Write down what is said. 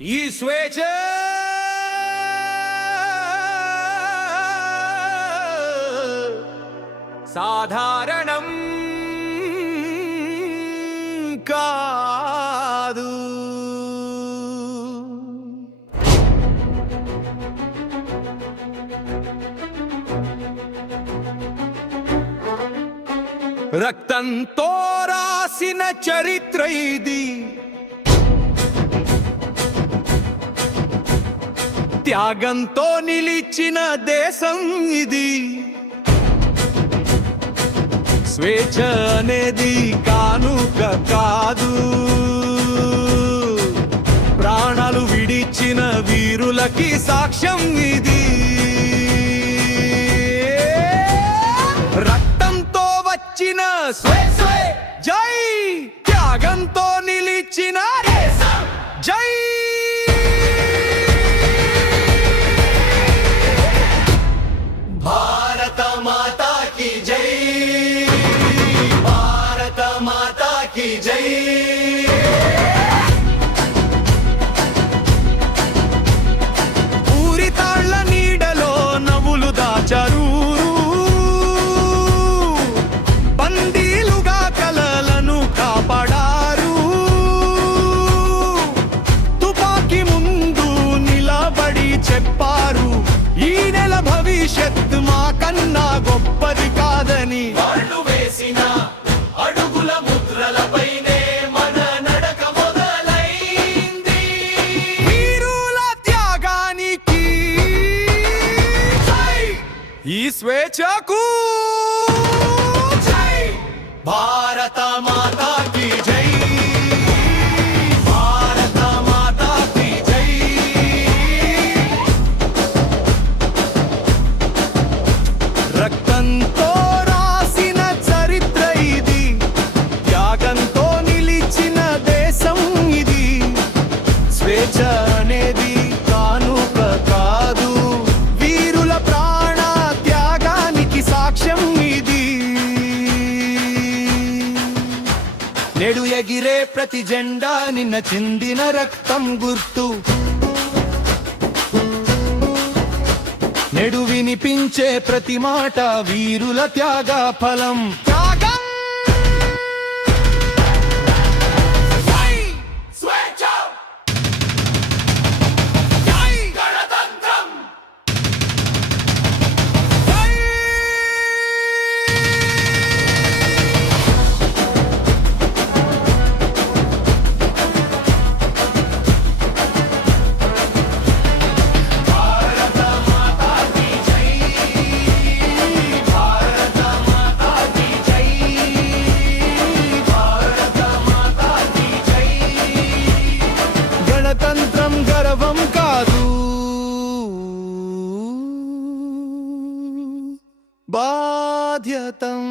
ఈ స్వేచ్ఛ సాధారణం కాదు. రక్తంతో రాసిన చరిత్ర ఇది, త్యాగంతో నిలిచిన దేశం ఇది. స్వేచ్ఛ అనేది కానుక కాదు, ప్రాణాలు విడిచిన వీరులకి సాక్ష్యం ఇది. రక్తంతో వచ్చిన స్వేచ్ఛ జై, త్యాగంతో నిలిచిన జై. భారత మాతా की जय, భారత మాతా की जय. ఊరి తాళ్ల నీడలో నవ్వులు దాచారు, బందీలుగా కలలను కాపాడారు. తుపాకీ ముందు నిలబడి చెప్పారు, ఈ నెల భవిష్యత్ మా కన్నా గొప్పది కాదని. వాళ్ళు వేసిన అడుగుల ముద్రలపైనే మన నడక మొదలైంది. వీరుల త్యాగానికి ఈ స్వేచ్ఛకు జై. భారత మాతా की జై, భారత మాతా की జై. రక్తంతో రాసిన చరిత్ర ఇది, త్యాగంతో నిలిచిన దేశం ఇది. స్వేచ్ఛ అనేది కానుక కాదు, వీరుల ప్రాణ త్యాగానికి సాక్ష్యం ఇది. నేడు ఎగిరే ప్రతి జెండా నిన్న చిందిన రక్తం గుర్తు, నేడు వినిపించే ప్రతి మాట వీరుల త్యాగ ఫలం. త్యాగం జై స్వేచ్ఛ, జై గణతంత్రం, జై. గణతంత్రం గర్వం కాదు, బాధ్యతం.